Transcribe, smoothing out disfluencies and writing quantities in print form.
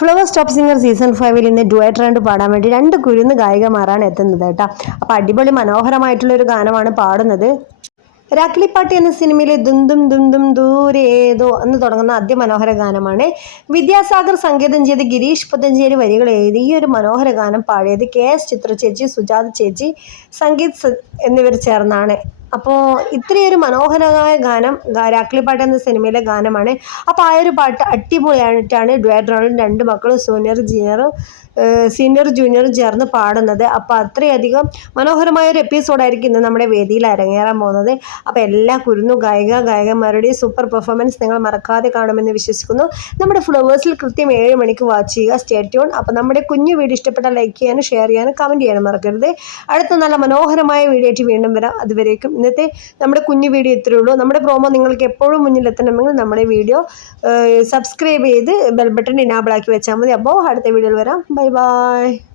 Flowers top singer season 5 ഇന്ന് duet round പാടാൻ വേണ്ടി രണ്ട് കുരുന്ന് ഗായികമാരാണ് എത്തുന്നത് കേട്ടോ. അപ്പോൾ അടിപൊളി മനോഹരമായിട്ടുള്ള ഒരു ഗാനമാണ് പാടുന്നത്. രാക്കിളിപ്പാട്ട് എന്ന സിനിമയിലെ ദുംദും ദുംദും ദൂരേതോ എന്ന് തുടങ്ങുന്ന അതിമനോഹര ഗാനമാണ്. വിദ്യാസാഗർ സംഗീതം ചെയ്ത് ഗിരീഷ് പുത്തഞ്ചേരി വരികൾ എഴുതി ഈ ഒരു മനോഹര ഗാനം പാടിയത് KS ചിത്ര ചേച്ചി, സുജാത ചേച്ചി, സംഗീത് എന്നിവർ ചേർന്നാണ്. അപ്പോൾ ഇത്രയൊരു മനോഹരമായ ഗാനം രാക്കിളിപ്പാട്ട് എന്ന സിനിമയിലെ ഗാനമാണ്. അപ്പോൾ ആ ഒരു പാട്ട് അടിപൊളിയായിട്ടാണ് ഡുവറ്റ് റൗണ്ടിൽ രണ്ട് മക്കളും സീനിയർ ജൂനിയറും ചേർന്ന് പാടുന്നത്. അപ്പോൾ അത്രയധികം മനോഹരമായൊരു എപ്പിസോഡായിരിക്കും ഇന്ന് നമ്മുടെ വേദിയിൽ അരങ്ങേറാൻ പോകുന്നത്. അപ്പോൾ എല്ലാ കുരുന്നു ഗായകന്മാരുടെയും സൂപ്പർ പെർഫോമൻസ് നിങ്ങൾ മറക്കാതെ കാണുമെന്ന് വിശ്വസിക്കുന്നു. നമ്മുടെ ഫ്ലവേഴ്സിൽ കൃത്യം 7 മണിക്ക് വാച്ച് ചെയ്യുക. Stay tune. അപ്പോൾ നമ്മുടെ കുഞ്ഞു വീഡിയോ ഇഷ്ടപ്പെട്ടാൽ ലൈക്ക് ചെയ്യാനും ഷെയർ ചെയ്യാനും കമൻറ്റ് ചെയ്യാനും മറക്കരുത്. അടുത്ത നല്ല മനോഹരമായ വീഡിയോ ആയിട്ട് വീണ്ടും വരാം. അതുവരേക്കും ഇന്നത്തെ നമ്മുടെ കുഞ്ഞു വീഡിയോ ഇത്രയേ ഉള്ളൂ. നമ്മുടെ പ്രോമോ നിങ്ങൾക്ക് എപ്പോഴും മുന്നിലെത്തണമെങ്കിൽ നമ്മുടെ വീഡിയോ സബ്സ്ക്രൈബ് ചെയ്ത് ബെൽ ബട്ടൺ ഇനാബിൾ ആക്കി വെച്ചാൽ മതി. അപ്പോൾ അടുത്ത വീഡിയോയിൽ വരാം. Bye bye.